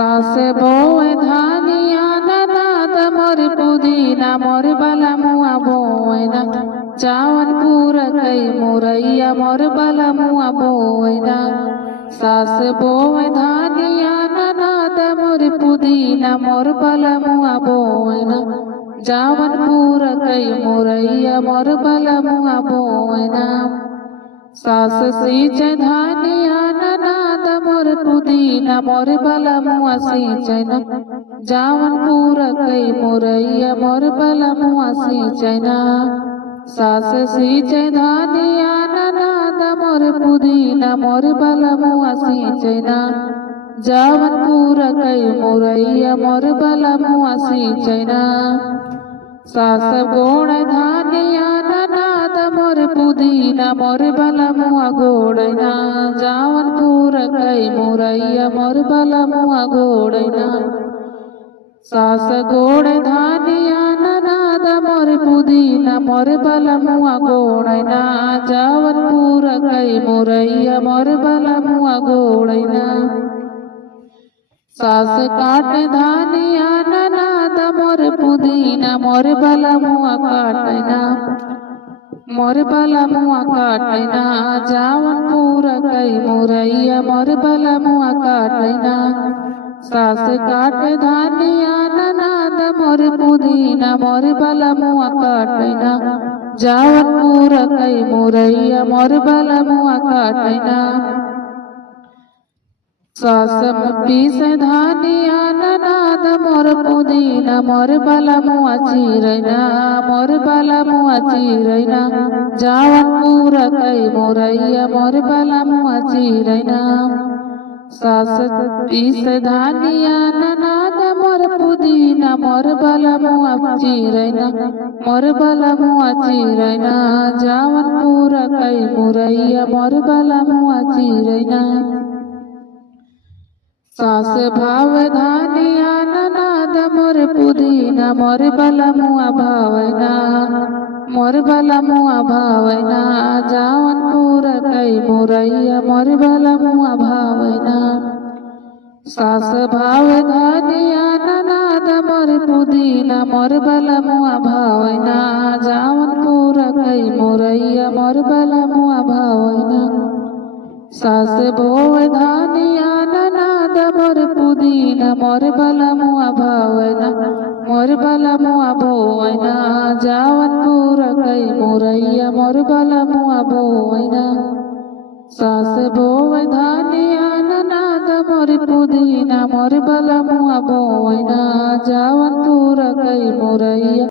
सासे बोए धानिया ननाद मोर पुदीना मोर बला मुआ बोएना चावन पूरा कई मुरैया मोर बला मुआ बोएना सासे बोए धानिया ननाद मोर पुदीना मोर बला मुआ बोएना जावन पूरा कई मुरैया मोर बला मुआ बोएना सास सींचे धानिया ननाद मोर पुदीना मोर बला मुआ सींचना जावन पूरा कई मुरैया मोर बला मुआ सींचना सास सींचे धानिया ननाद मोर पुदीना मोर बला मुआ सींचना जावन पूरा कई मुरैया मोर बला मुआ सींचना सास गोड़ धानिया ननाद मोर पुदीना मोर बला मुआ गोड़ना जावन पूरा कई मुरैया मोर बला मुआ गोड़ना सास गोड़ धानिया ननाद मोर पुदीना मोर बला मुआ गोड़ना जावन पूरा कई मुरैया मोर बला मुआ गोड़ना सास काट धानिया ननाद मोर पुदीना मोर बला मुआ काटना मोर बला मुआ काटना जावन पूरा कई मुरैया मोर बला मुआ काटना सास काट धानिया ननाद मोर पुदीना मोर बला मुआ काटना जावन पूरा कई मुरैया मोर बला मुआ काटना सास पीस धानिया ननाद मोर पुदीना मोर बला मुआ चीरना मोर बला मुआ चीरना जावन पूरा कई मुरैया मोर बला मुआ चीरना सास पीस धानिया ननाद मोर पुदीना मोर बला मुआ चीरना मोर बला मुआ चीरना जावन पूरा कई मुरैया मोर बला मुआ चीरना सास भाव धानिया ननाद मोर पुदीना मोर बला मुआ भावना मोर बला मुआ भावना जावन पूरा कई मुरैया मोर बला मुआ भावना सास भाव धानिया ननाद मोर पुदीना मोर बला मुआ भावना जावन पूरा कई मुरैया मोर बला मुआ भावना सास बोए धानिया ननाद मोर पुदीना मोर बला मुआ भावना मोर बला मुआ बोएना जावन पूरा कई मुरैया मोर बला मुआ बोएना सास बोए धानिया ननाद मोर पुदीना मोर बला मुआ बोएना जावन पूरा कई मुरैया।